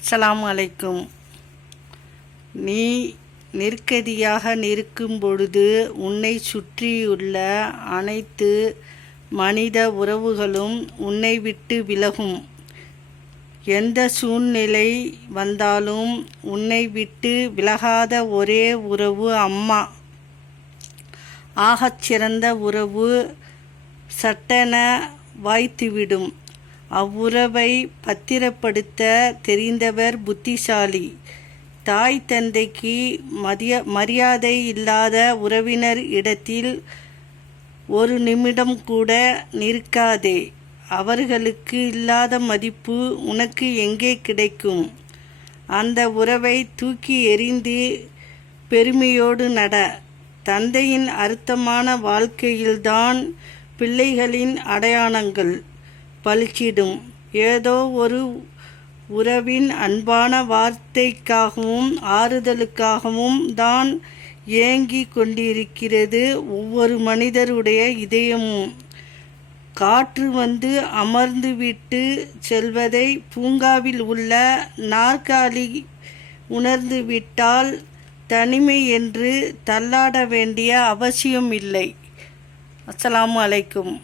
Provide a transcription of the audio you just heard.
அஸ்ஸலாமு அலைக்கும். நீ நிற்கதியாக நிற்கும் பொழுது உன்னை சுற்றியுள்ள அனைத்து மனித உறவுகளும் உன்னை விட்டு விலகும். எந்த சூழ்நிலை வந்தாலும் உன்னை விட்டு விலகாத ஒரே உறவு அம்மா. ஆகச்சிறந்த உறவு சட்டென வாய்த்துவிடும். அவ்வுறவை பத்திரப்படுத்த தெரிந்தவர் புத்திசாலி. தாய் தந்தைக்கு மதிய மரியாதை இல்லாத உறவினர் இடத்தில் ஒரு நிமிடம் கூட நிற்காதே. அவர்களுக்கு இல்லாத மதிப்பு உனக்கு எங்கே கிடைக்கும்? அந்த உறவை தூக்கி எறிந்து பெருமையோடு நட. தந்தையின் அர்த்தமான வாழ்க்கையில்தான் பிள்ளைகளின் அடையாளங்கள். பளிச்சிடும் ஏதோ ஒரு உறவின் அன்பான வார்த்தைக்காகவும் ஆறுதலுக்காகவும் தான் ஏங்கி கொண்டிருக்கிறது ஒவ்வொரு மனிதருடைய இதயமும். காற்று வந்து அமர்ந்துவிட்டு செல்வதை பூங்காவில் உள்ள நாற்காலி உணர்ந்துவிட்டால் தனிமை என்று தள்ளாட வேண்டிய அவசியம் இல்லை அஸ்லாம் அலைக்கும்.